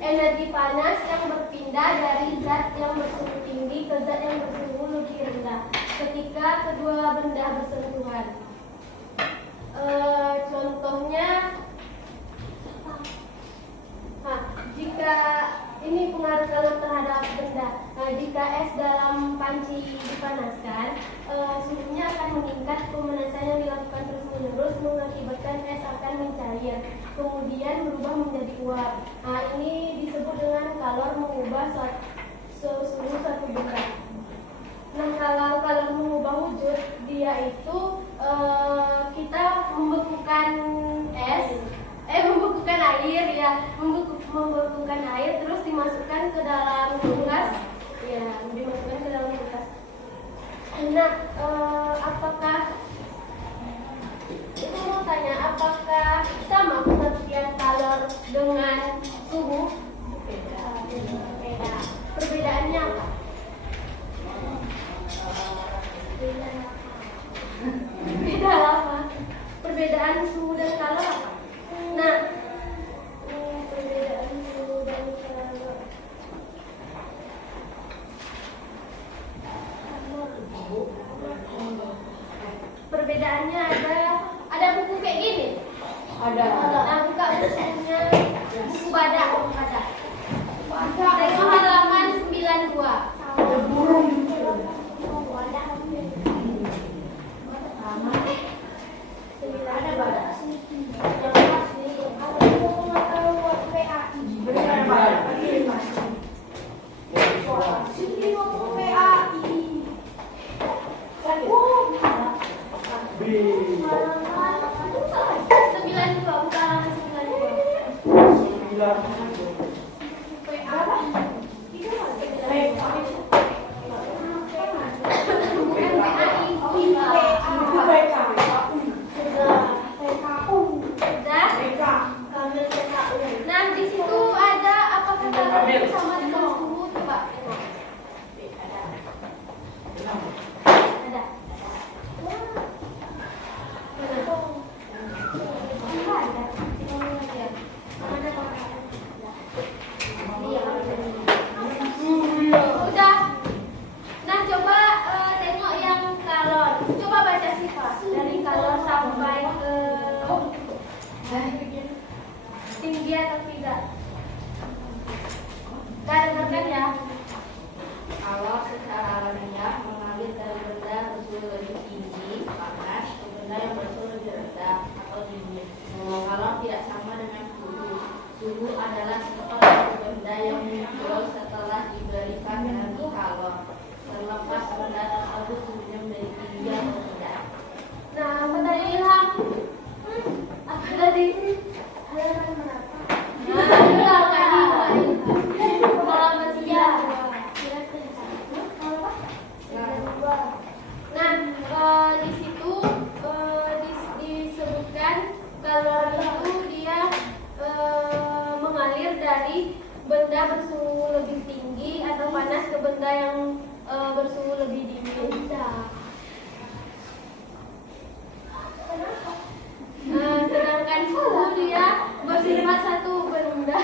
energi panas yang berpindah dari zat yang bersuhu tinggi ke zat yang bersuhu lebih rendah ketika kedua benda bersentuhan. Contohnya, jika ini pengaruh kalor terhadap benda. Jika es dalam panci dipanaskan, suhunya akan meningkat. Pemanasan yang dilakukan terus-menerus mengakibatkan es akan mencair, kemudian berubah menjadi uap. Ini disebut dengan kalor mengubah suhu suatu benda. Nah, kalau kalor mengubah wujud, dia itu kita membekukan membekukan air ya, membekukan air terus dimasukkan ke dalam kulkas ya, dimasukkan ke dalam kulkas. Nah, apakah itu mau tanya, apakah sama pengertian kalor dengan suhu? Beda. Perbedaannya apa? Beda apa? Perbedaan suhu dan kalor apa? Nah, perbedaan suhu dan kalor. Perbedaannya ada buku kayak gini. Ada. Nah, buka bukunya, buku badak. Tengok halaman 92. Ada burung gitu. Ada badak. Nah, di situ ada apa kata sama dengan suhu, coba tengok. Ada. Udah. Nah, coba tengok yang kalor. Coba baca sifat dari kalor sampai ke tinggi atau tidak. Dengarkan ya. Kalor secara alamiah mengalir dari benda bersuhu lebih tinggi panas ke benda yang bersuhu lebih rendah atau dingin. Kalor tidak sama dengan suhu. Suhu adalah sifat dari benda yang muncul setelah diberikan energi kalor, terlepas benda tersebut suhunya menjadi tinggi atau tidak. Nah, apa tadi Ilham? Apa tadi? Halaman berapa? Halaman 3. Nah, di situ disebutkan kalor itu dia mengalir dari benda bersuhu lebih tinggi atau panas ke benda yang bersuhu lebih dingin. Sedangkan suhu dia bersifat satu benda.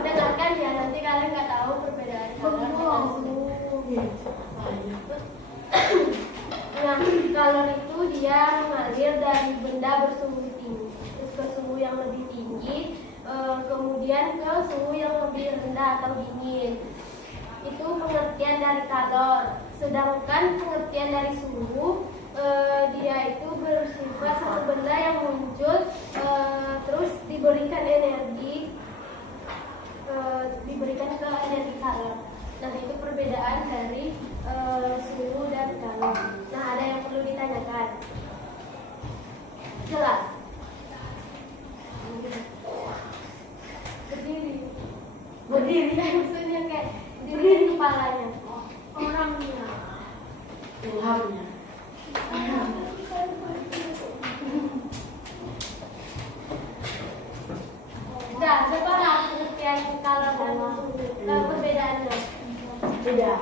Dengarkan ya, nanti kalian nggak tahu perbedaan kalor dengan suhu. Nah, kalor itu dia mengalir dari benda bersuhu tinggi ke suhu yang lebih tinggi, kemudian ke suhu yang lebih rendah atau dingin. Itu pengertian dari kalor. Sedangkan pengertian dari suhu, dia itu bersifat satu benda yang muncul terus diberikan energi, diberikan ke energi kalor. Nah, itu perbedaan dari suhu dan kalor. Nah, ada yang perlu ditanyakan? Jelas? Berdiri maksudnya kayak berdiri kepalanya. Orangnya. Ilhamnya. Udah, coba pengertian kalor dan suhu. Perbedaannya. Beda.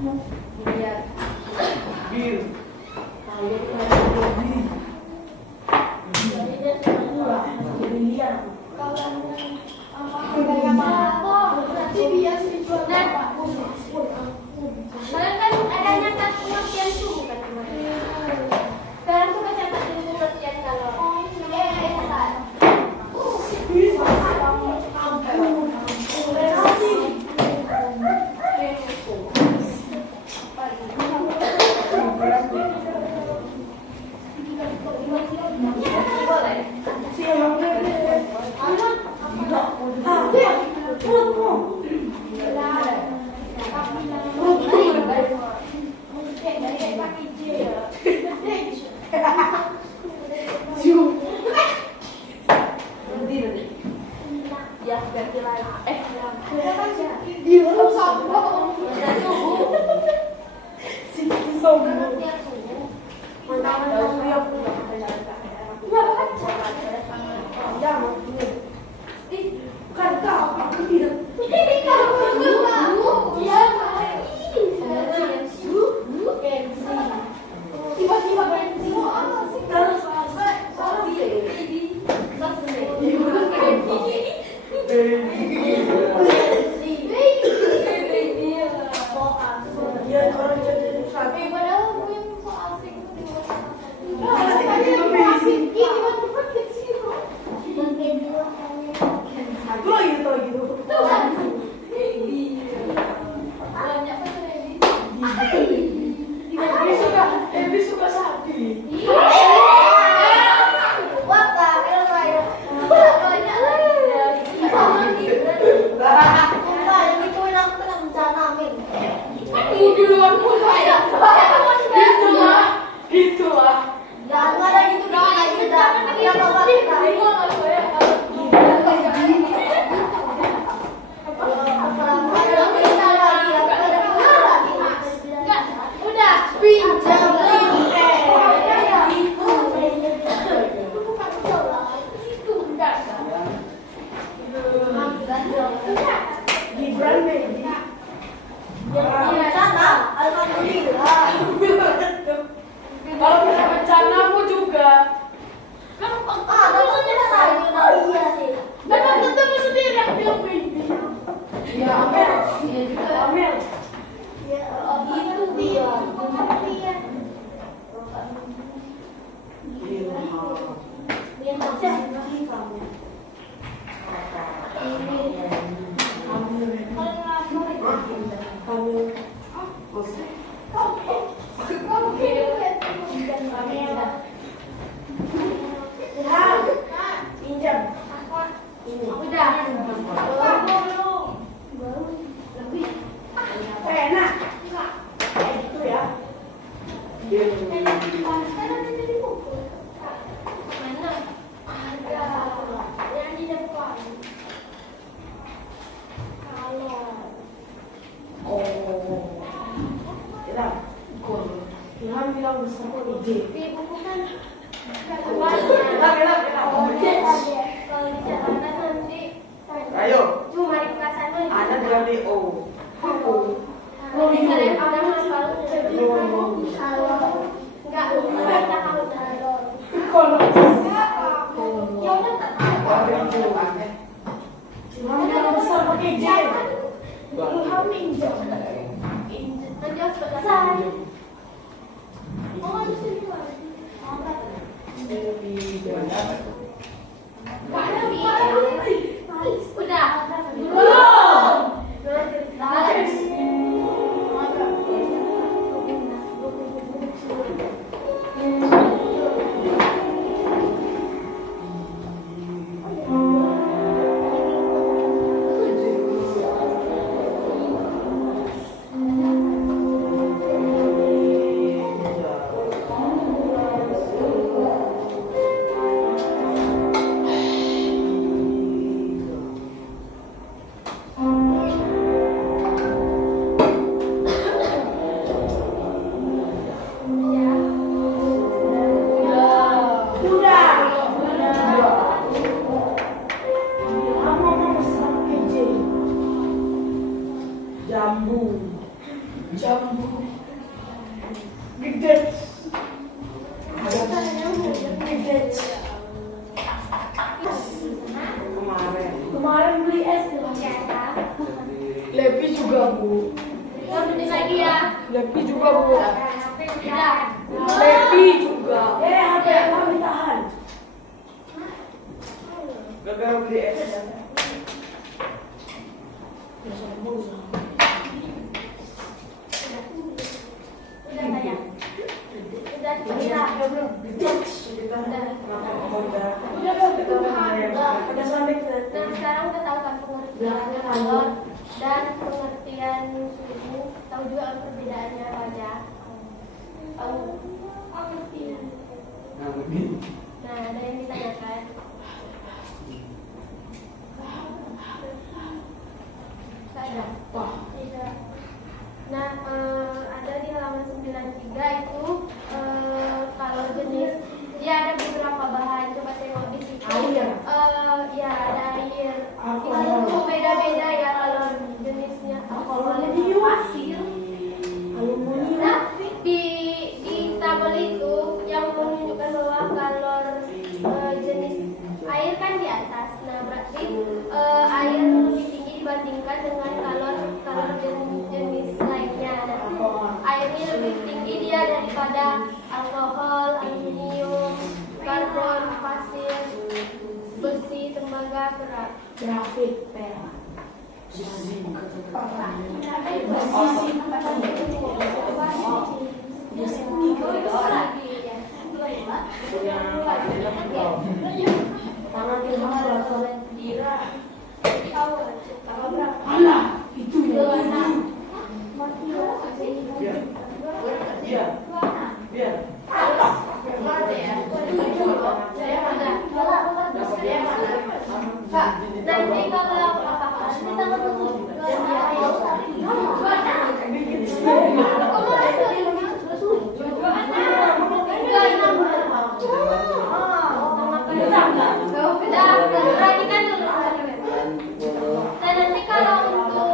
Biliar. Bir. Kalian kan ada nyatat pengertian suhu kan kemarin. Sekarang tuh catat di pengertian kalau Ya, ganti lagi. Kalau bisa bencana aku juga. Ya, Amel. Amel. Ilham bilang bersama ide. Ayo. Cuma di kelasan Ada dari O. Ilham bilang besar pakai J. Ilham minjem. Nanti harus belajar. Oh, di sini udah. Jambu. Gede. Kemarin beli es Lepi juga bu. Lanjutin lagi ya. Lepi juga bu. Udah. Lepi juga. HP kami tahan. Gagal beli es. Udah sayang. Udah cerita. Nah sekarang udah tahu kan pengertian kalor dan pengertian suhu. Tahu juga perbedaannya apa aja. Pengertian. Nah ada yang ditanyakan. Ada. Tidak. Nah, ada di halaman 93 itu kalau jenis dia ada beberapa bahan. Coba tengok di situ. Air. Ya ada air. Alkohol. Itu beda-beda ya kalau jenisnya. Aluminium. Pasir. Aluminium. Nah, di tabel itu yang menunjukkan bahwa kalor jenis air kan di atas. Nah, berarti air lebih tinggi dibandingkan dengan kalor jenis lainnya. Nah, airnya lebih tinggi dia daripada alkohol, aluminium, karbon, pasir, besi, tembaga, berat. Grafit. Perak. Alah, itu Nanti kalau kita perhatikan dulu. Nah nanti kalau untuk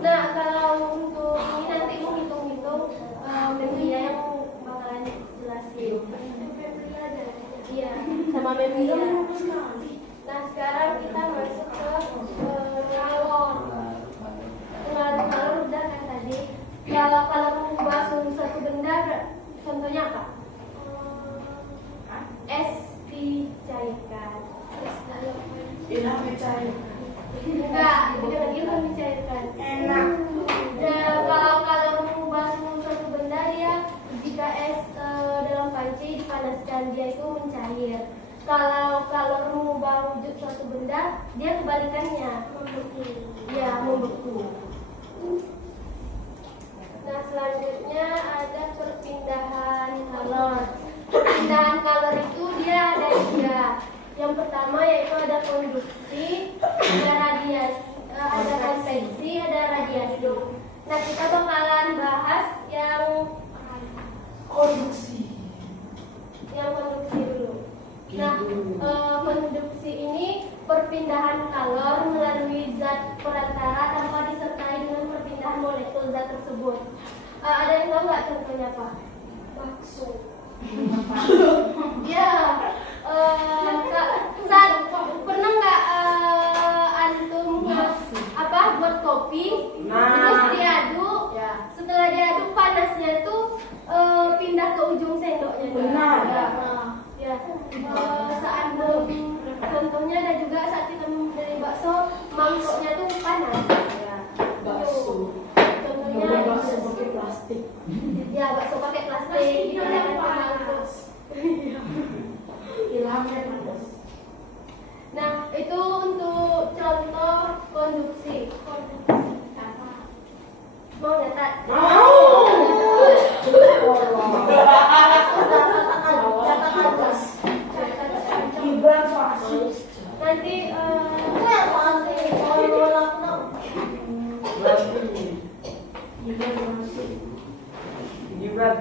nah kalau untuk ini nanti mau hitung-hitung media yang bakalan jelasin. Iya, sama media. Nah sekarang kita masuk ke kalor. Pengaruh kalor udah kan tadi. Kalau mengubah suatu benda, contohnya apa? Es dicairkan. Ilah cair. Enggak, belum dicairkan. Enak. Dan kalau mengubah suatu benda dia jika es dalam panci dipanaskan dia itu mencair. Kalau mengubah wujud suatu benda dia kebalikannya membeku. Ya membeku. Nah selanjutnya ada perpindahan kalor. Perpindahan kalor itu dia ada tiga. Yang pertama yaitu ada konduksi, ada radiasi, ada konveksi, ada radiasi. Nah kita bakalan bahas yang Konduksi. dulu. Nah konduksi ini perpindahan kalor melalui zat perantara tanpa disertai dengan perpindahan molekul zat tersebut. Ada yang tahu nggak contohnya apa? Bakso. Ya, pernah nggak antum buat kopi, terus diaduk, setelah diaduk panasnya itu pindah ke ujung sendoknya. Benar. Ya, saat contohnya ada juga saat kita membeli bakso, mangkoknya tuh panas. Bakso. Contohnya Bakso pakai plastik. ya bakso pakai plastik, jangan mangkok. Ilhamnya panas. Nah, itu untuk contoh konduksi. Mau nyatat? Gibran fasis. Nanti Gibran,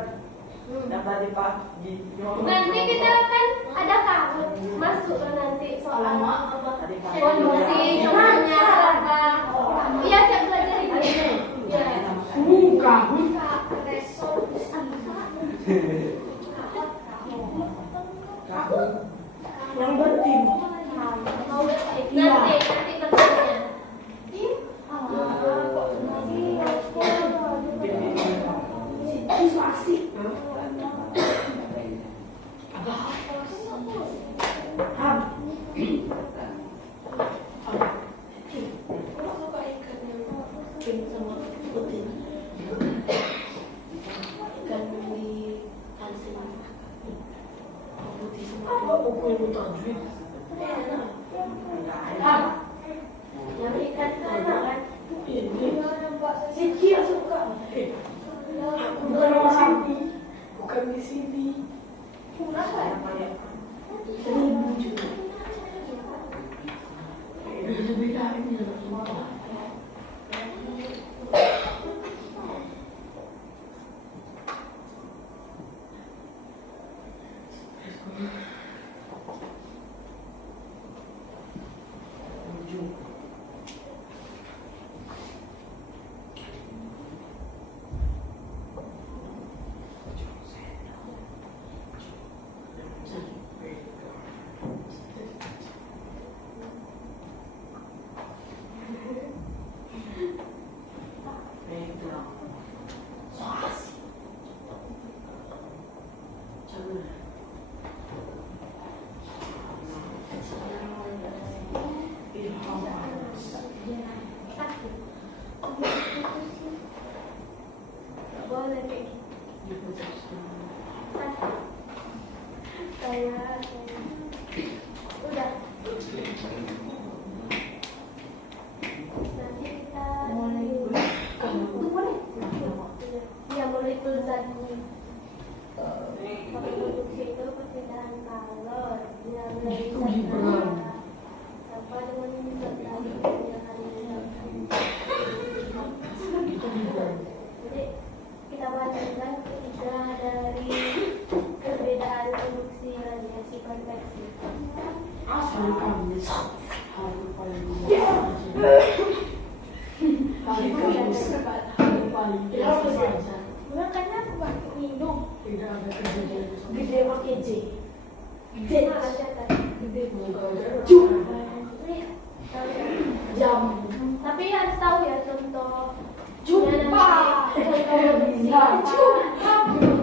yang tadi pagi. nanti kita kan ada kamu masuk nanti soal Alamak, kondisi contohnya apa. Iya, saya belajar ini. Iya. Bukan. Yang bertim. Mau nanti bertanya. Itu asik. Yang ikan kan? Siki suka. Aku bukan orang sapi, bukan di sini. Seribu juga. Beda ini semua. Boleh kayak gitu. Saya udah. Nanti kita boleh. Ya mulai tulisannya. Produksi itu perpindahan kalor. Ya apa dengan jadi kita bandingkan ketiga dari perbedaan produksi radiasi konveksi. Asal kami hari paling saja. Makanya aku pakai minum. Tidak ada kejadian Gede pakai J. Gede malah catat. gede Jam. Tapi harus tahu ya contoh. Jumpa.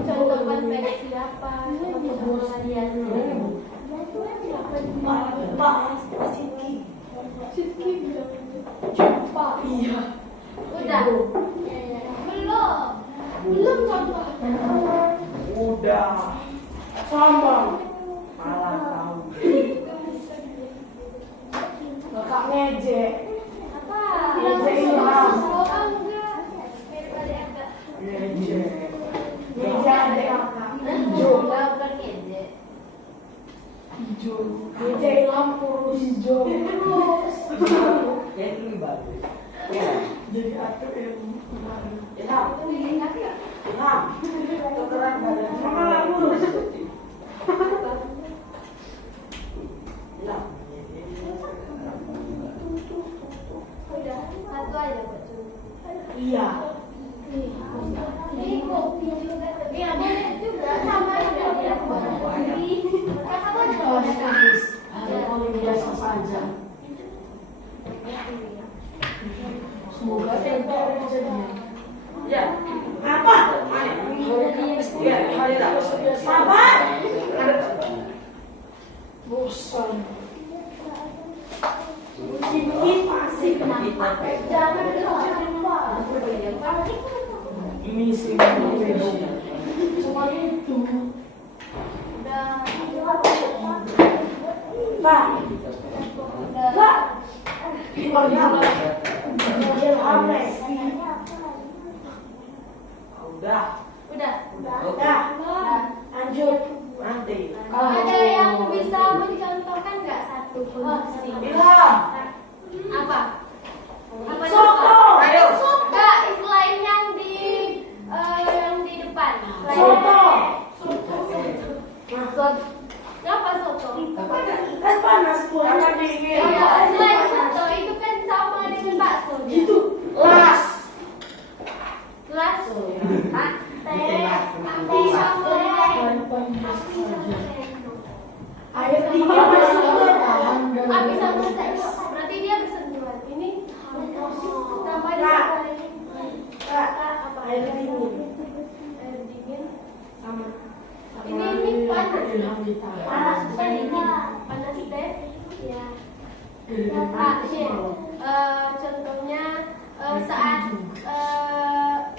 Contoh konveksi apa? Contoh radiasi. Siki bilang jumpa. Iya. Udah. Belum contohnya. Udah. Sambang. Malah tahu. Kakak ngejek. Apa? Ngejek Ilham. Enggak. Ngejek. Ngejek ada kakak. Hijau. Bukan J. Hijau. Ngejek Ilham kurus. Hijau. Yang ini bagus. Ya. Jadi aku yang kemarin. Ilham. Ilham. Tukeran badan. Mama nggak lurus. Ilham. Udah, satu aja buat contoh. Iya. Ini kopi juga. Iya, boleh juga. Sama juga dia kopi. Sama Oh, juga. habis. Ada paling biasa saja. Semoga tempo kejadian. Ya. Apa? Ya, hari tak. Sabar. Bosan. Ini pasti kenapa? Jangan lupa. Ini sih berbeda. Cuma itu. Udah. Pak. Udah. Pak. Dia hamil. Udah. Udah. Udah. Lanjut. Nanti. Ada yang bisa mencontohkan nggak satu kondisi? Ilham. Apa? Apa Soto. Ayo. Enggak, selain yang di depan. Soto. Soto. Ngapa soto? Kan panas Karena buahnya. dingin. Iya, selain soto itu kan sama dengan bakso. Gitu. Las. Gelas. Air dingin bersentuhan. Api sama sendok. Berarti dia bersentuhan. Ini tambah di Kak. Kak, Kak, air dingin. Air dingin. Sama. Ini panas. Panas. Panas teh. Ya. Contohnya saat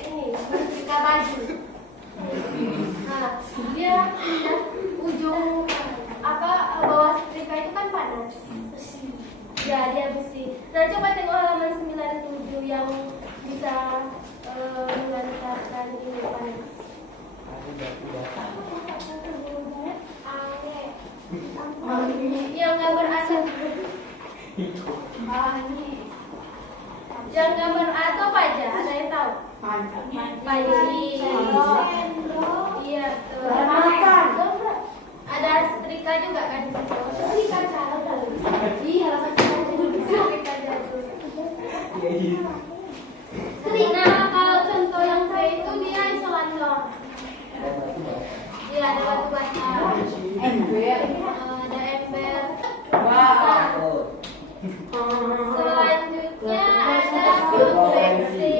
ini setrika baju. Nah, dia ujung bawah setrika itu kan panas. Ya, dia besi. Nah, coba tengok halaman 97 yang bisa menggantikan ini panas. Yang gambar asal. Yang gambar A itu apa aja? Ada yang tahu? Panci. Iya, betul. Ada setrika juga kan? Setrika jatuh. Iya, setrika jatuh. Nah, kalau contoh yang B itu dia isolator. Iya, ada batu bata. Ada ember. Selanjutnya ada konveksi.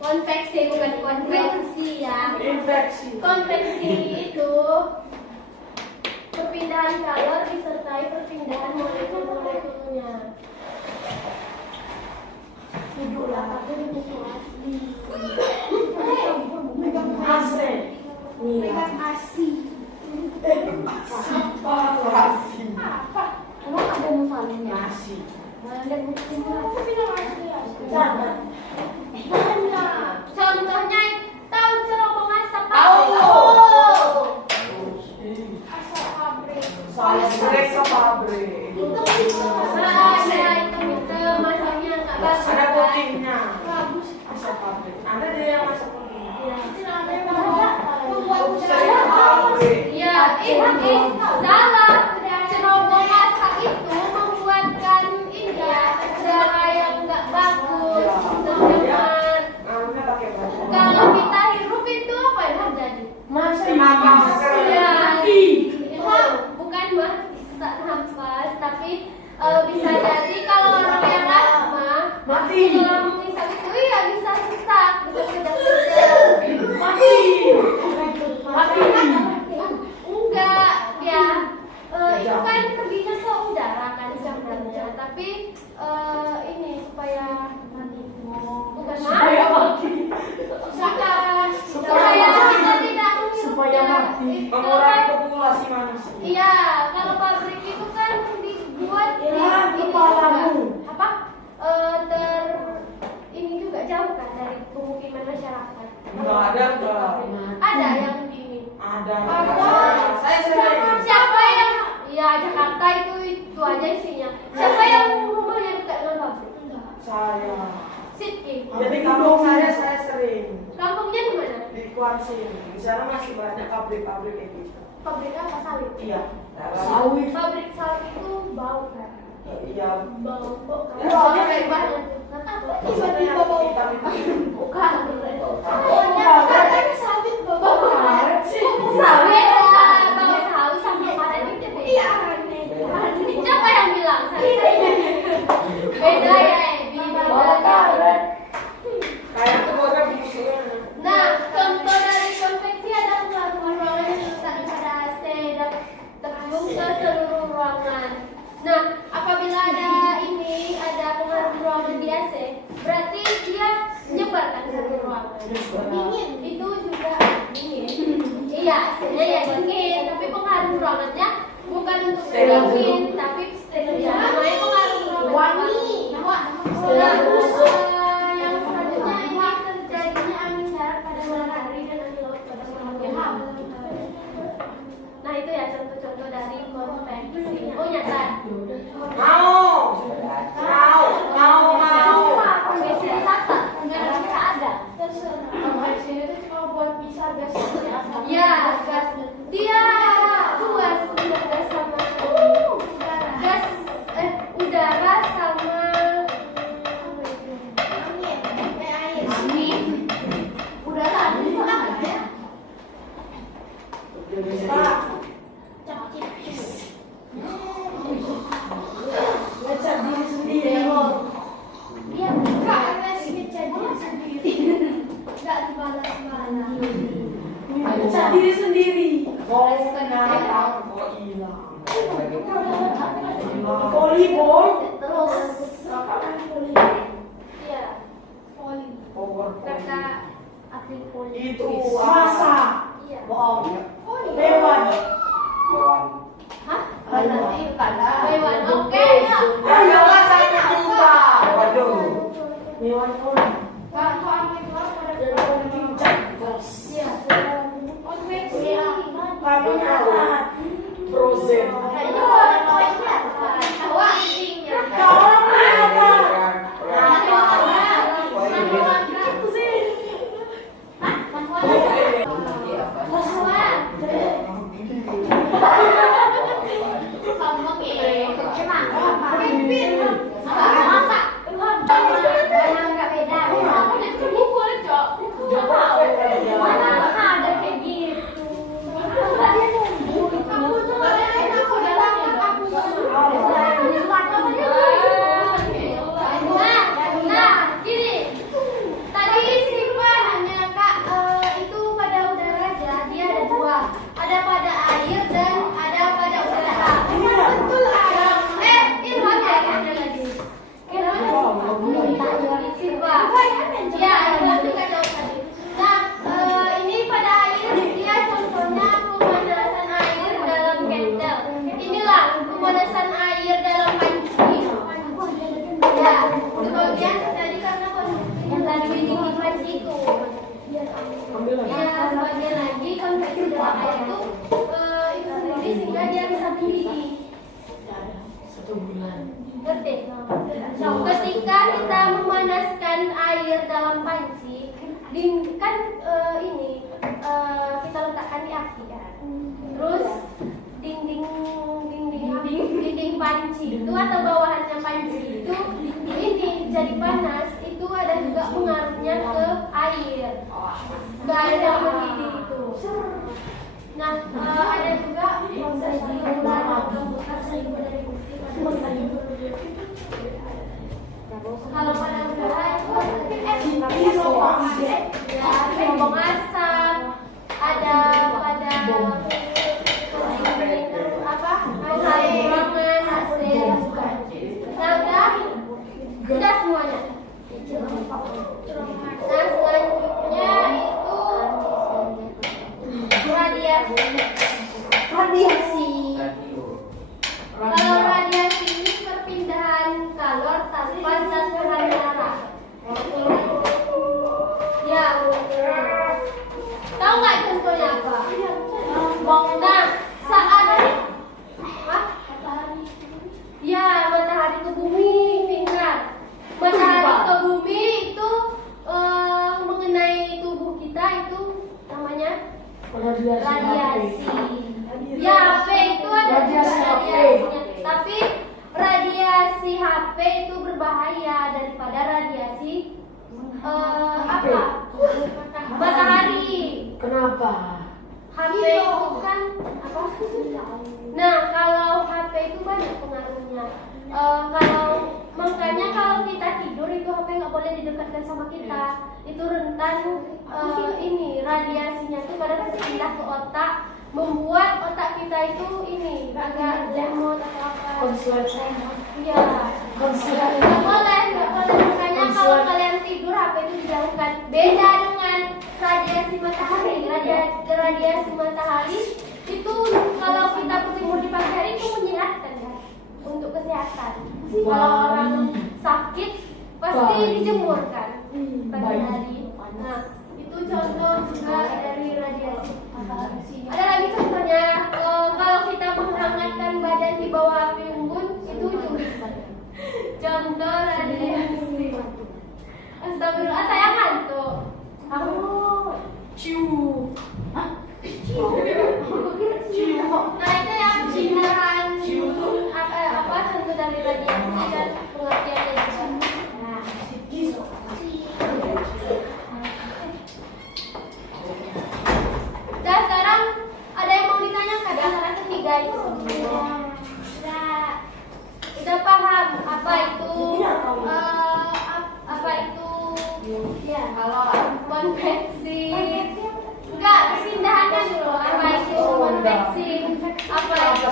Konveksi bukan konveksi ya. Infeksi. Konveksi itu perpindahan kalor disertai perpindahan molekul-molekulnya. AC. Megang asi. Apa lagi? Emang ada musalnya? Nasi. Ada buktinya. Jangan. Contohnya tahu cerobong asap Tahu. asap pabrik. Saya sering ke pabrik. Ada itu masaknya nggak bagus. Ada putihnya. Bagus. Asap pabrik. Ada dia yang masak putih. Saya pabrik. ya, ini salah. Cerobong asap itu membuatkan ini ya udara yang nggak bagus, tercemar. Namanya pakai baju. Kalau kita hirup itu apa yang terjadi? Masih Iya. mati. Itu bukan mati sesak nafas, tapi bisa jadi kalau orang yang asma Mati. setelah menghisap itu ya bisa sesak, bisa sedap-sedap. Mati. Mati. Enggak, ya itu kan perginya ke udara kan sebenarnya, tapi ini supaya bukan Supaya mati. supaya kita tidak Supaya mati. Mengurangi populasi manusia. Iya, kalau pabrik itu kan dibuat Ya, ini kepalamu. juga, apa ini juga jauh kan dari pemukiman masyarakat. Enggak ada, enggak. Ada yang di ini. Ada. Ada. Saya sering. Siapa yang ya Jakarta itu aja isinya. Siapa yang rumahnya dekat dengan pabrik? Saya. Sitki. Jadi kampung saya sering. Kampungnya di mana? Di Kuansin. Di sana masih banyak pabrik-pabrik kayak gitu. Pabrik apa sawit? Iya. Sawit. Pabrik sawit itu bau kan? Iya. Bau kok kan? Ya, soalnya kayak banyak. Apa tiba-tiba bau hitam-hitam. Bukan. Katanya sawit bau karet sih. sawit ya, bau sawit sama karet itu beda. Iya. Siapa yang bilang? Beda ya, Bau karet. Kayak itu baunya busuk. Nah, contoh dari konveksi ada ruangan yang terletak pada AC dan terhubung ke seluruh ruangan. Nah, apabila ada pengaruh ruangan di AC, berarti dia menyebarkan ke seluruh ruangan. Dingin, itu juga dingin. Iya, AC-nya ya dingin, tapi pengaruh ruangannya bukan untuk dingin, tapi ya, namanya pengaruh ruangan. Wangi. Yang selanjutnya ini terjadinya angin darat pada malam hari dan angin laut pada malam hari. Nah itu ya contoh-contoh dari konveksi. Oh nyata. Mau. Konveksi itu apa? Nggak ada. Konveksi itu cuma buat pisah gas. Ya gas. Dia luas. Volleyball. Terus iya, kata atlet voli. Itu Masa. Iya. bohong. Hewan. Hah? Karena Hewan. Oke. Ayo satu juta. Waduh. Hewan voli. Iya. Kami alat. Frozen. Nah, gini. Tadi Siva nanya Kak, itu pada udara aja, dia ada dua. Ada pada air dan ada pada udara. Betul ada. Irwan ya ada lagi. Siva. Ya, Irwan juga jauh tadi. Nah, ini pada air dia contohnya pemanasan air dalam kettle. Inilah pemanasan air dalam panci. Ya, kemudian tadi karena kondisinya lagi dingin panci itu. Ya, sebagian lagi konveksi dalam air itu sendiri sehingga dia bisa mendidih. 1 bulan. Ngerti? Ketika kita memanaskan air dalam panci, kan ini kita letakkan di api kan. Terus dinding panci itu atau bawahannya panci itu ini jadi panas, itu ada juga pengaruhnya ke air. Nggak ada yang mendidih itu. Nah, ada juga kalau pada udara itu ya, gelombang asap, ada pada apa? AC ruangan, AC. Nah, udah semuanya. Nah, selanjutnya itu radiasi. Kalau radiasi ini perpindahan kalor tanpa zat berantara. Ya, tahu nggak contohnya apa? Nah, saat ya matahari ke bumi, ingat matahari ke bumi itu mengenai tubuh kita itu namanya radiasi. Ya, HP itu ada Radiasi juga HP. radiasinya. Tapi radiasi HP itu berbahaya daripada radiasi apa? Matahari. Kenapa? HP itu kan apa? Nah, kalau HP itu banyak pengaruhnya. Makanya kalau kita tidur itu HP nggak boleh didekatkan sama kita. Itu rentan ini radiasinya itu kadang pindah ke otak, membuat otak kita itu ini agak lemot atau apa. Iya. Nggak boleh. Makanya kalau kalian tidur HP itu dijauhkan. Beda dengan radiasi matahari. Radiasi matahari itu kalau kita berjemur di pagi hari itu menyehatkan ya, untuk kesehatan. Kalau orang sakit pasti dijemur kan pagi hari. Nah, itu contoh juga dari radiasi. Ada lagi contohnya, kalau kita menghangatkan badan di bawah api unggun itu juga contoh radiasi. Astagfirullah, saya ngantuk. Ciu. Nah, itu yang pindahan apa contoh dari radiasi dan pengertiannya juga. Nah, dan sekarang ada yang mau ditanyakan antara ketiga itu? Udah paham apa itu ya kalau konveksi? Enggak, pindahannya dulu. Apa itu konveksi? Apa itu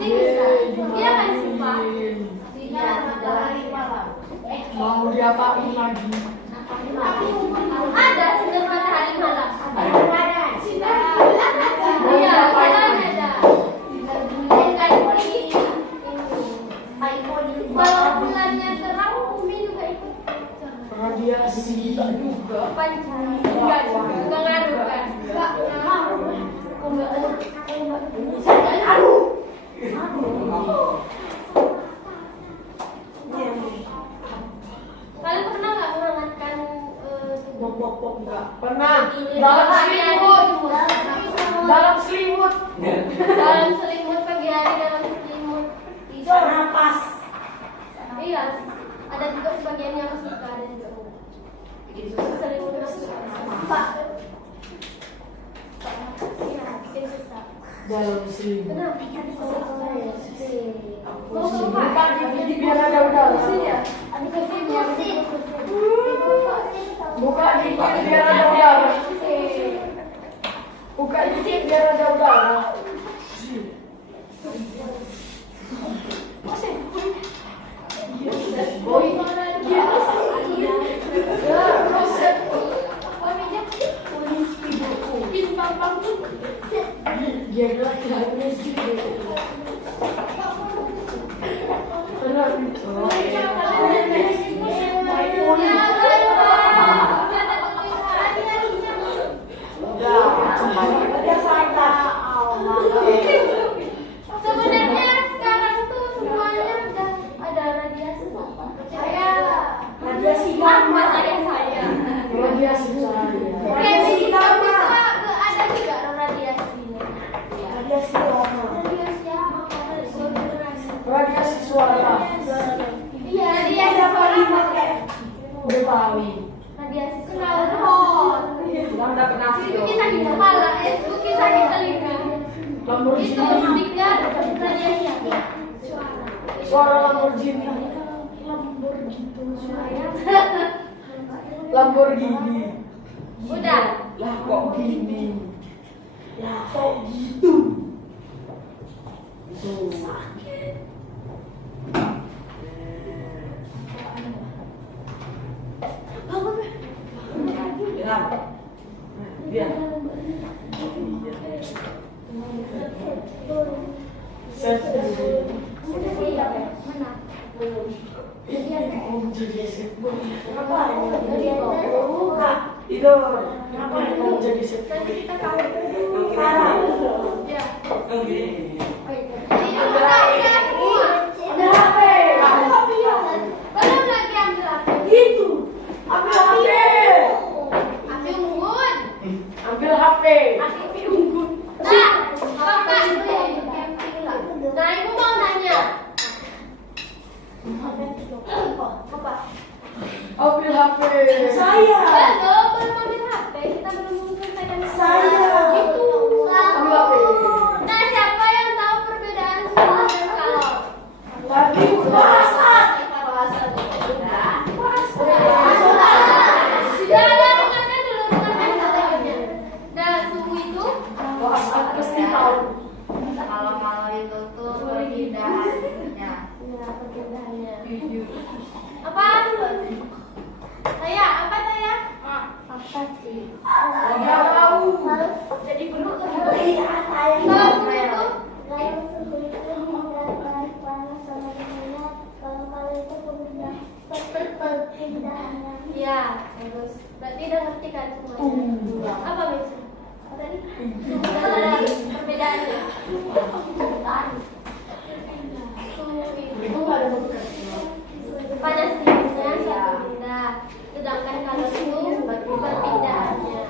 Pasti bisa. Iya kan sih Pak? Iya, matahari malam. Mau diapain lagi? Ada sinar matahari malam. Ada. Sinar bulan ada. Iya, bulan ada. Kalau bulannya terang, bumi juga ikut. Radiasi kita juga. Pancaran. Enggak juga. Enggak ngaruh kan? Enggak ngaruh. Kalian pernah nggak menghangatkan Pok enggak pernah. Dalam selimut. Dalam selimut. dalam selimut pagi hari dalam selimut? Itu napas. Iya. Ada juga sebagian yang suka, ada juga enggak. Bikin susah. Selimut masuk. Pak. Iya, bikin susah. Dalam selimut. Kenapa? Mau Bukan di biar ada udara. Buka dikit biar ada udara. Buka dikit biar ada udara. Sebenarnya sekarang tuh semuanya udah ada radiasi. Radiasi apa saya? Radiasi saya. Radiasi kita ada juga radiasinya. Radiasi apa? Radiasi apa? Radiasi suara. Iya, radiasi apa? Betawi. Radiasi knalpot. Yang dapat nasi. Itu kita di kepala, itu kita di telinga. Itu Lamborghini. tiga radiasi apa? Suara Lamborghini. Lamborghini. Udah. Lah kok gini? Lah kok gitu? Tuh. Ya. Itu kenapa mau jadi Nanti kita tahu. Ya. Udah semua. Ada HP. Belum lagi ambil HP. Gitu. Ambil HP. Ambil unggun. ambil HP. Ambil unggun. Nah, kakak itu ya itu camping lah. Nah, ibu mau nanya. Apa? Ambil HP. Saya. Belum ambil HP. Kita belum selesaikan. Saya. Gitu. Ambil HP. Nah, siapa yang tahu perbedaan suara dan kalor? Tadi Puasa. Sudah ada, dengarkan dulu, dengarkan kata-katanya. Nah, suhu itu WhatsApp pasti tahu. Kalau itu tuh perpindahannya. ya perbedaannya. Apa? Saya, apa saya? Apa sih? Enggak tahu. Jadi belum. Iya, saya. Kalau suhu itu Kalau suhu itu meninggalkan panas sama dinginnya, kalau itu perpindahannya. ya, terus berarti udah ngerti kan semuanya? Apa maksudnya? Apa tadi? Ada perbedaannya. Suhu itu panas dinginnya suatu benda, sedangkan kalau itu perpindahannya.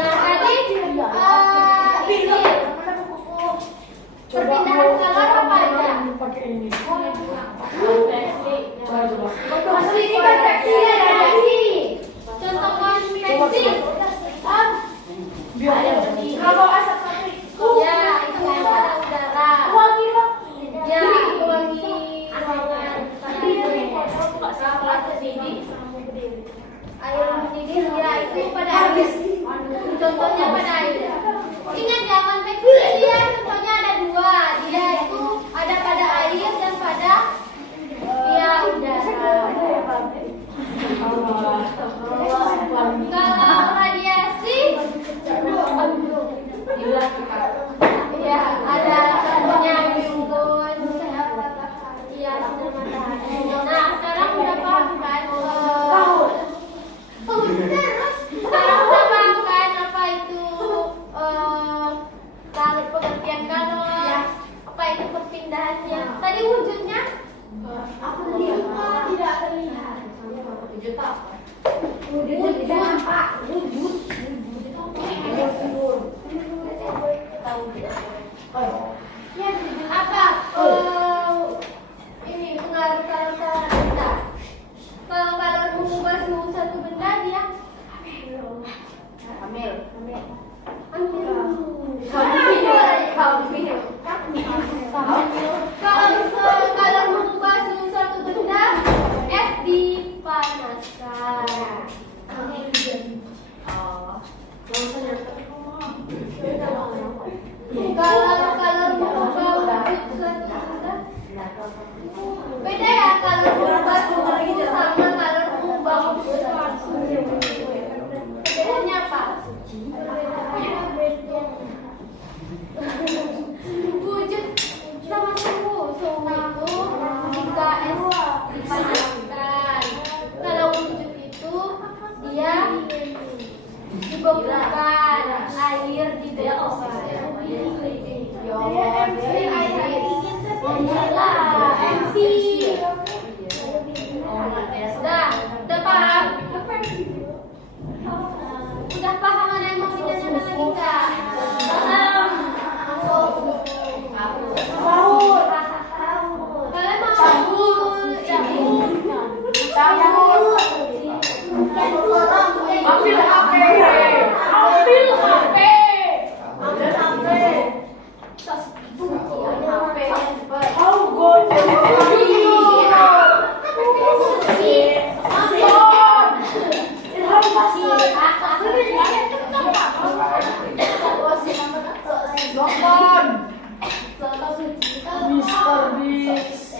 Nah tadi ini perpindahan kalor apa aja? Pakai ini. Asli ini konveksi ya radiasi. Contoh konveksi. Biar Kalau asap pabrik. Ya itu yang pada udara. Ya wangi ruangan. Kalau sedikit air mendidih ya itu pada air. Contohnya pada air. Ingat ya konveksi apa? Wujud apa? Wujud. Tahu tidak? Ya, wujud apa? Ini pengaruh kalau benda. Kalau mengubah suatu benda dia Hamil. Kalau mengubah suatu benda, es dipanaskan. Kalau mengubah wujud suatu benda, beda ya kalau mengubah suatu sama kalau mengubah wujud suatu. Bedanya apa? Wujud sama suhu. Suhu itu jika es dipanaskan. Kalau wujud itu dia dibekukan, air dibekukan. MC. Udah paham? Udah paham mana yang mau ditanyakan lagi kak? Paham? Kalian mau Ambil HP. Tahu gue. Mister Beast.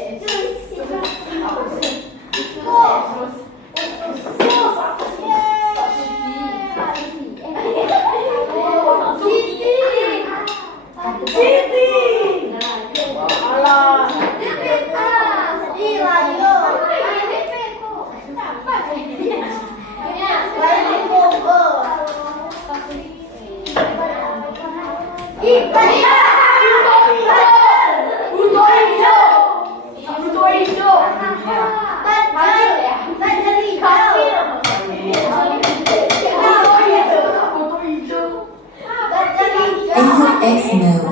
X mode.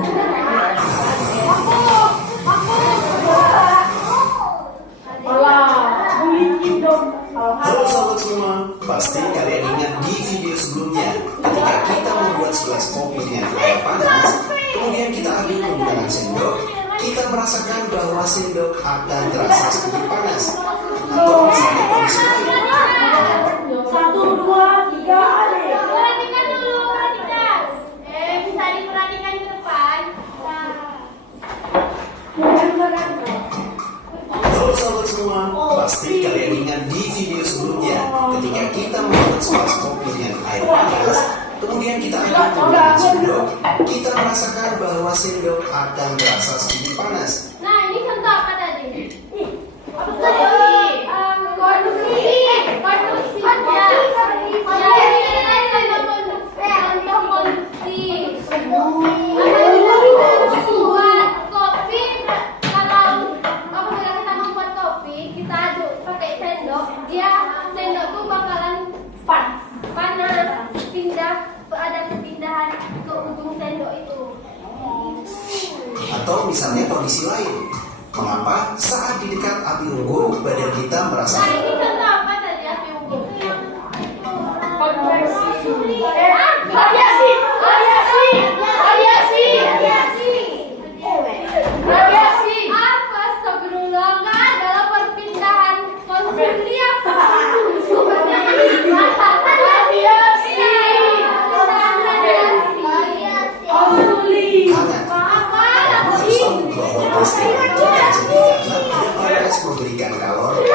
Halo sahabat semua, pasti kalian ingat di video sebelumnya ketika kita membuat segelas kopi dengan air panas, kemudian kita aduk menggunakan sendok, kita merasakan bahwa sendok akan terasa sedikit panas. Atau misalnya kondisi lain. 1, 2, 3, adik. Perhatikan dulu, perhatikan. Bisa diperhatikan ke depan. Halo sahabat semua, pasti kalian ingat di video sebelumnya ketika kita membuat segelas kopi dengan air panas, kemudian kita aduk menggunakan sendok, kita merasakan bahwa sendok akan terasa sedikit panas. Nah, ini contoh apa tadi? Apa tadi? Konduksi. Ya. Contoh konduksi. Buat kopi, kalau kita membuat kopi, kita aduk pakai sendok, sendok tuh bakalan panas, ada perpindahan ke ujung sendok itu. Atau misalnya kondisi lain, mengapa saat di dekat api unggun badan kita merasa Nah, ini contoh apa tadi api unggun? Radiasi. Apa? Astagfirullah, nggak adalah perpindahan konsumsi apa? memberikan kalori.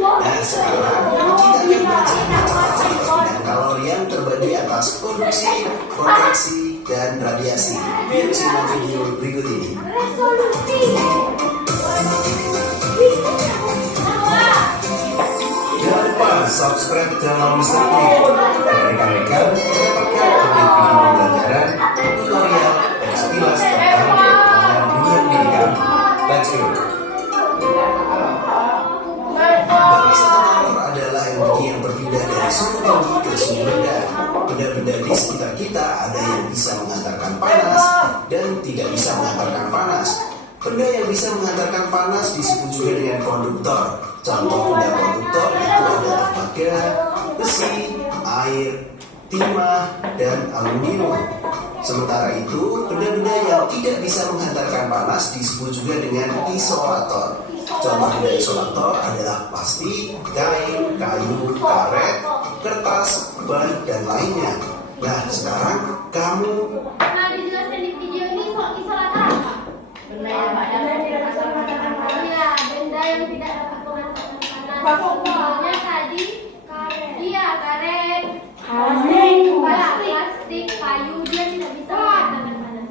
Nah sekarang kita akan belajar dengan kalori yang terbagi atas produksi, konveksi, dan radiasi. Yuk simak video berikut ini. Jangan lupa subscribe channel Mr. Quick. Rekan-rekan mendapatkan update video pembelajaran tutorial sekitar kita ada yang bisa menghantarkan panas dan tidak bisa menghantarkan panas. Benda yang bisa menghantarkan panas disebut juga dengan konduktor. Contoh benda konduktor itu ada tembaga, besi, air, timah, dan aluminium. Sementara itu, benda-benda yang tidak bisa menghantarkan panas disebut juga dengan isolator. Contoh benda isolator adalah plastik, kain, kayu, karet, kertas, ban, dan lainnya. Nah, sekarang kamu Nah, dijelaskan di video ini isolator apa? Benda yang tak dapat menghasilkan panas. Iya, benda yang tidak dapat menghantarkan panas. Contohnya tadi karet. Iya, karet. Plastik, kayu, dia tidak bisa menghantarkan panas.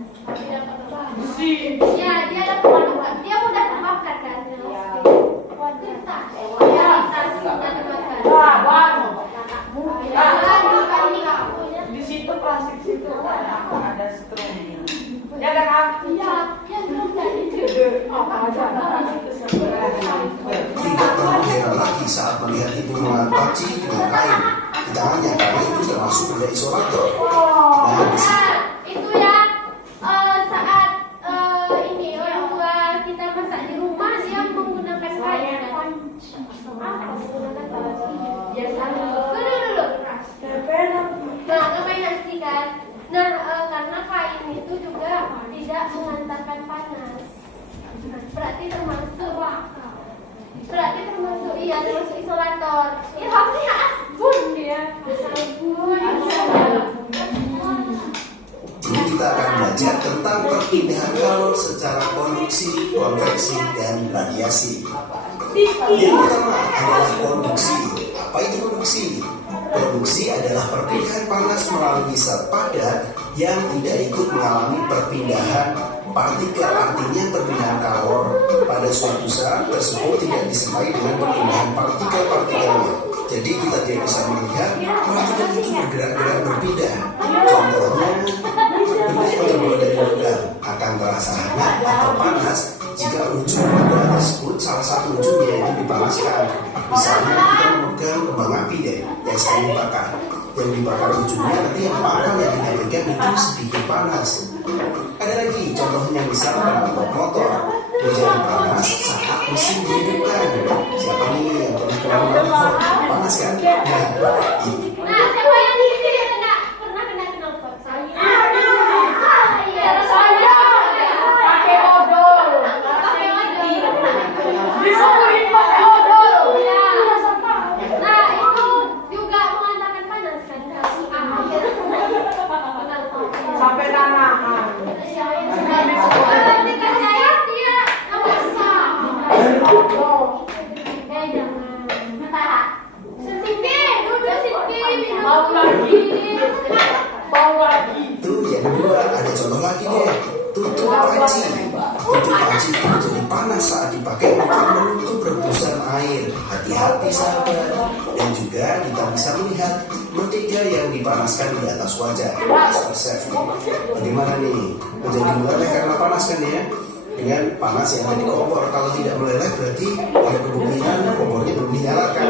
Besi. Ya, dia mudah terbakar kan? Kertas. Ya, kertas mudah terbakar. Ban. Di Di situ plastik situ ada strumnya. Ya kan? Iya, yang belum tadi. Apa aja tidak perlu heran lagi saat melihat ibu mengapaci dengan kain di tangannya, karena itu termasuk benda isolator. Nah, di sini Nah, itu ya saat ini orang tua kita masak di rumah dia menggunakan kain. Apa menggunakan kain? Dulu. Nah, kebanyakan sih kan. Nah, karena kain itu juga tidak menghantarkan panas. Berarti termasuk isolator. Ya, harusnya asbun dia. ini kita akan belajar tentang perpindahan kalor secara konduksi, konveksi, dan radiasi. Yang pertama adalah konduksi. Apa itu konduksi? Konduksi adalah perpindahan panas melalui zat padat yang tidak ikut mengalami perpindahan partikel. Artinya perpindahan kalor pada suatu zat tersebut tidak disertai dengan perpindahan partikel-partikelnya. Jadi kita tidak bisa melihat partikel itu bergerak-gerak berpindah. Contohnya, benda yang terbuat dari logam akan terasa hangat atau panas jika ujung benda tersebut salah satu ujungnya itu dipanaskan. Misalnya kita memegang kembang api deh yang sedang dibakar. Yang dibakar ujungnya nanti yang pangkal yang kita pegang itu sedikit panas. Ada lagi contohnya misal motor menjadi panas saat mesin dihidupkan. Siapa nih yang pernah kenal motor? Panas kan? Nah, itu. Nah, siapa yang di sini pernah kena knalpot? Saya. pakai odol. Pakai odol. Disuruhin pakai odol. Iya. Nah, itu juga menghantarkan panas kan? Sampai tanah. Ketika saya dia masak. Jangan. Siti, duduk Siti, minum. Mau lagi. Mau lagi. Itu yang kedua, ada contoh lagi deh. Tutup panci. Tutup panci itu jadi panas saat dipakai untuk menutup rebusan air. Hati-hati sahabat. Dan juga kita bisa melihat mentega yang dipanaskan di atas wajah. Master Chef. Bagaimana nih? Menjadi meleleh karena panas kan ya? Dengan panas yang ada di kompor. Kalau tidak meleleh berarti ada kemungkinan kompornya belum dinyalakan.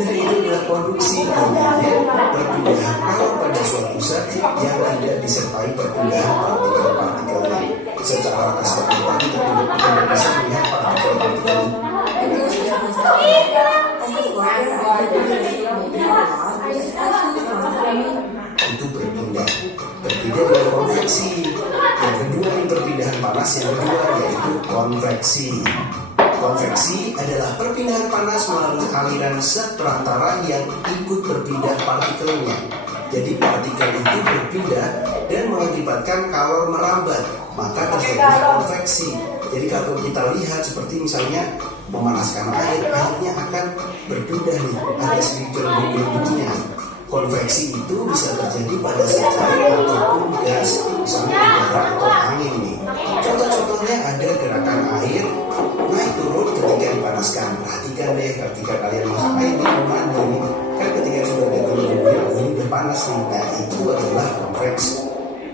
Dan itu adalah konduksi, artinya perpindahan kalor pada suatu zat yang tidak disertai perpindahan partikel-partikelnya. Secara kasar mata kita tidak bisa melihat partikel-partikel itu berpindah dengan konveksi. Yang kedua yang perpindahan panas yang kedua yaitu konveksi. Konveksi adalah perpindahan panas melalui aliran zat perantara yang ikut berpindah partikelnya. Jadi partikel itu berpindah dan mengakibatkan kalor merambat, maka terjadi konveksi. Jadi kalau kita lihat seperti misalnya memanaskan air, airnya akan berpindah nih, ada sedikit begini. Konveksi itu bisa terjadi pada zat cair ataupun gas, misalnya udara atau angin nih. Contoh-contohnya ada gerakan air naik turun ketika dipanaskan. Perhatikan deh ketika kalian masak air ini mandi nih, kan ketika sudah ada gelembungnya, ini udah panas nih. Nah itu adalah konveksi.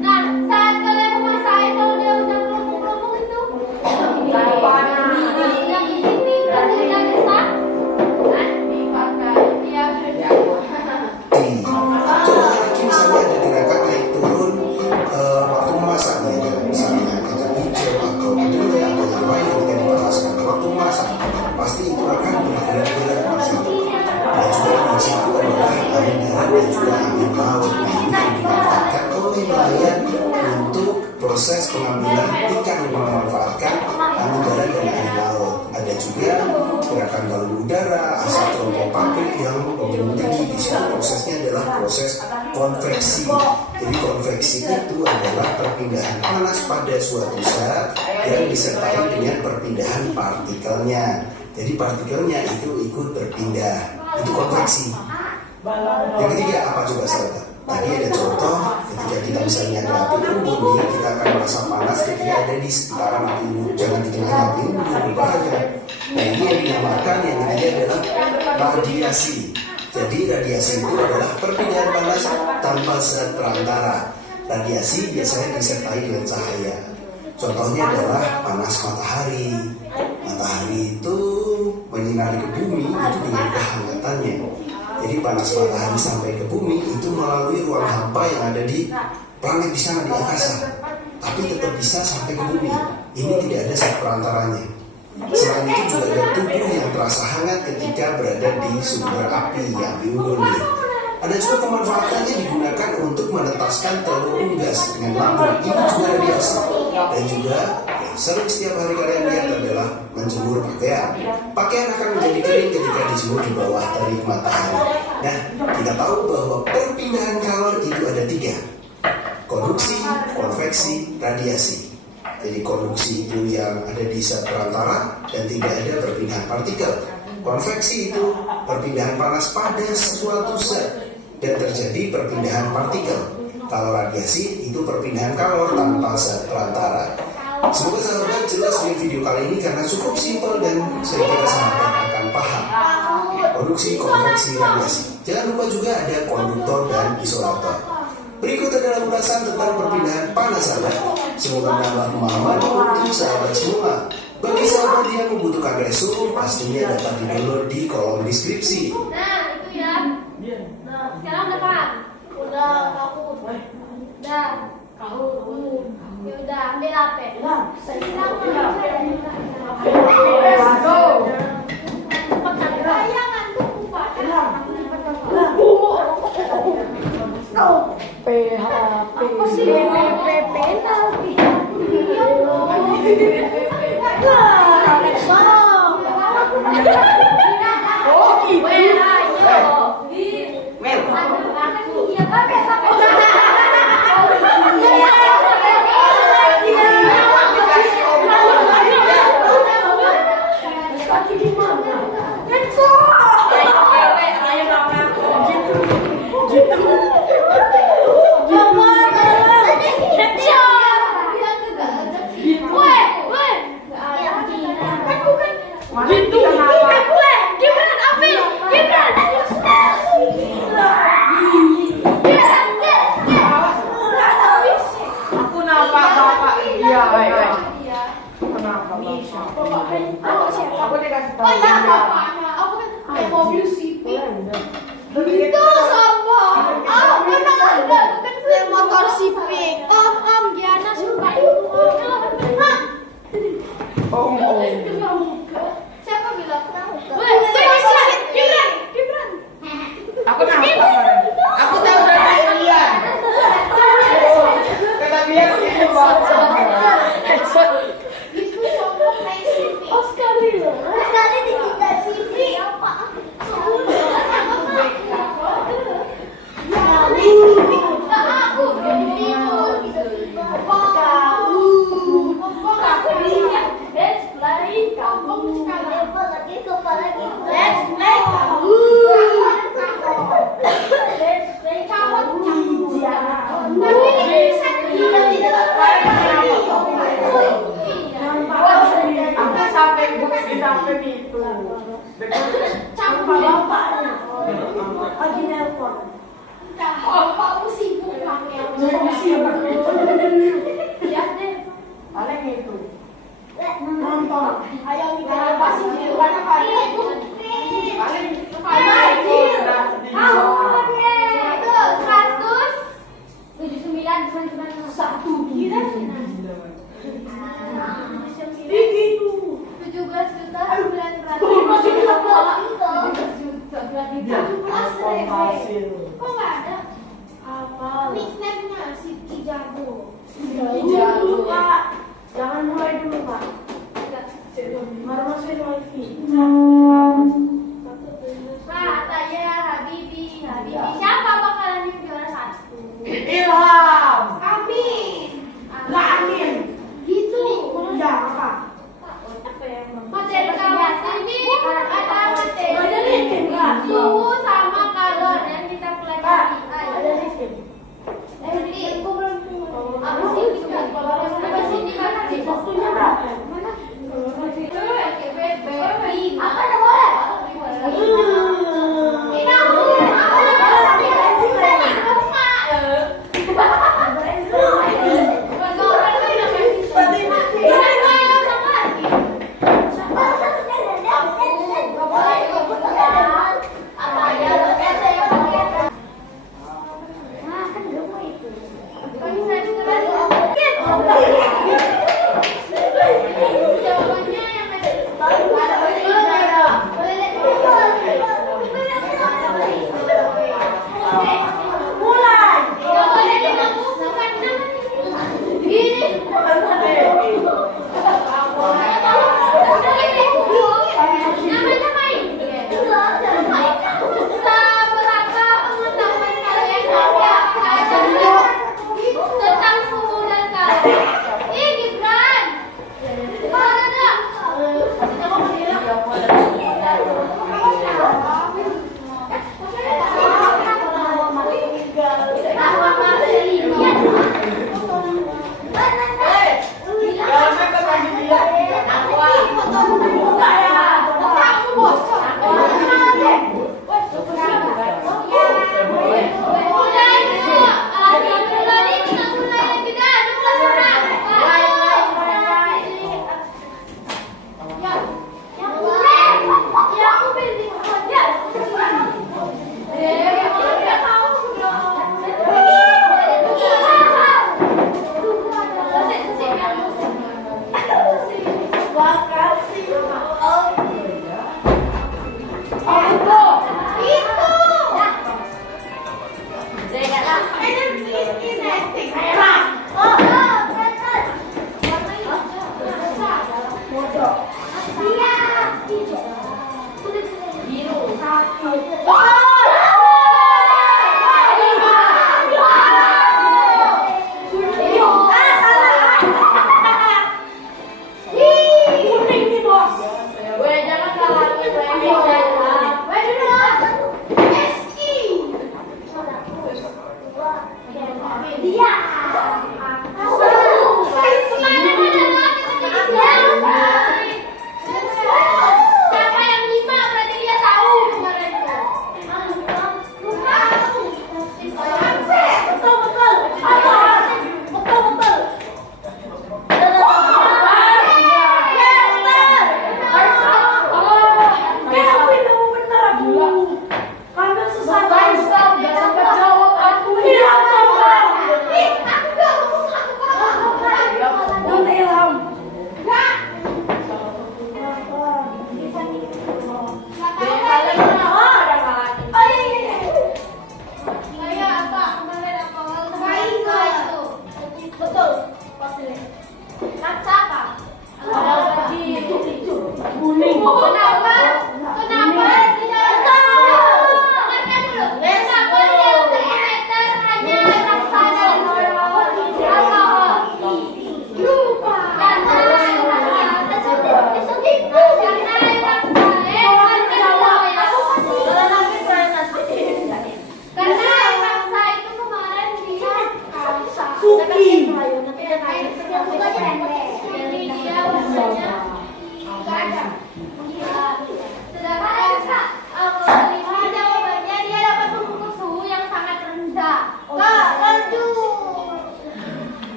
Nah, saat kalian memasak air kalau dia udah kelomong-kelomong itu, yang ini berarti udah bisa Dipakai. ya. Contohnya lagi misalnya ada gerakan proses pengambilan ikan yang memanfaatkan anu udara dan air laut. Ada juga gerakan balon udara, asap teropong pabrik yang membumbung tinggi. Di situ prosesnya adalah proses konveksi. Jadi konveksi itu adalah perpindahan panas pada suatu zat yang disertai dengan perpindahan partikelnya. Jadi partikelnya itu ikut berpindah. Itu konveksi. Yang ketiga apa coba sahabat? Tadi ada contoh ketika kita misalnya ada api unggun nih, kita akan merasa panas ketika ada di sekitaran api unggun, jangan di tengah api unggun, berbahaya. Nah ini yang dinamakan yang ketiga adalah radiasi. Jadi radiasi itu adalah perpindahan panas tanpa zat perantara. Radiasi biasanya disertai dengan cahaya. Contohnya adalah panas matahari. Matahari itu menyinari ke bumi itu dengan kehangatannya. Jadi panas matahari sampai ke bumi itu melalui ruang hampa yang ada di planet di sana di angkasa, tapi tetap bisa sampai ke bumi. Ini tidak ada zat perantaranya. Selain itu juga ada tubuh yang terasa hangat ketika berada di sumber api yang unggun. Ada juga pemanfaatannya digunakan untuk menetaskan telur unggas dengan lampu. Ini juga radiasi. Dan juga yang sering setiap hari kalian lihat adalah menjemur pakaian. Pakaian akan menjadi kering ketika dijemur di bawah terik matahari. Nah, kita tahu bahwa perpindahan kalor itu ada 3. Konduksi, konveksi, radiasi. Jadi konduksi itu yang ada di zat perantara dan tidak ada perpindahan partikel. Konveksi itu perpindahan panas pada suatu zat dan terjadi perpindahan partikel. Kalau radiasi itu perpindahan kalor tanpa zat perantara. Semoga sahabat jelas di video kali ini karena cukup simpel dan saya kira sahabat akan paham. Konduksi, konveksi, radiasi. Jangan lupa juga ada konduktor dan isolator. Berikut adalah ulasan tentang perpindahan panas sahabat. Semoga menambah pemahaman untuk sahabat semua. Bagi sahabat yang membutuhkan resume, pastinya dapat di-download di kolom deskripsi. Nah, itu ya. Nah, sekarang udah Pak? Udah, aku. Udah, kau. Ya udah, ambil HP. Apa sih penalti? Oh gitu. Aku dikasih tahu. Aku kan mobil sipil. Itu sombong. Benar ada. Bukan motor sipil. Om Giana suka itu. Om. Siapa bilang? Gibran. Aku nampak. Aku tahu dari kalian. Kalian itu baca. Sekali ditinggal sini apa? Sampai itu. Campak bapaknya. Lagi nelpon. Bapakmu sibuk pakai. Lihat deh. Paling itu. Nonton. Ayo kita lepasin di luar apa? Paling Itu 179 kira sih. 17.900. Kok nggak ada? Apa? Nickname-nya Siti Jago. dulu Pak. Mari masukin wifi. Pak, tanya Habibi. Siapa bakalan yang juara 1? Ilham. Amin. Nggak Amin. Gitu. Ya apa? Materi kawan ini ada materi Ada listing nggak? suhu sama kalor yang kita pelajari. Ada listing. Apa sih ini? Waktunya berapa? Apa ada boleh? Jawabannya yang tentang suhu dan kalori. Gibran. Siapa yang nyimak berarti dia tahu kemarin tuh.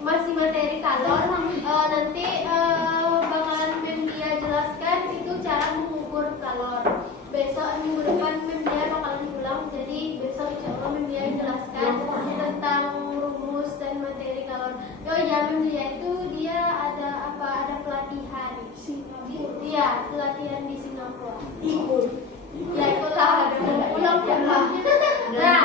masih materi kalor. Nanti bakalan Mem Dia jelaskan itu cara mengukur kalor. Besok minggu depan Mem Dia bakalan ulang, jadi besok insya Allah Mem Dia jelaskan tentang rumus dan materi kalor. Oh ya, Mem Dia itu dia ada pelatihan. Iya, pelatihan di Singapura. Ya itulah, ada pulang ya. Nah,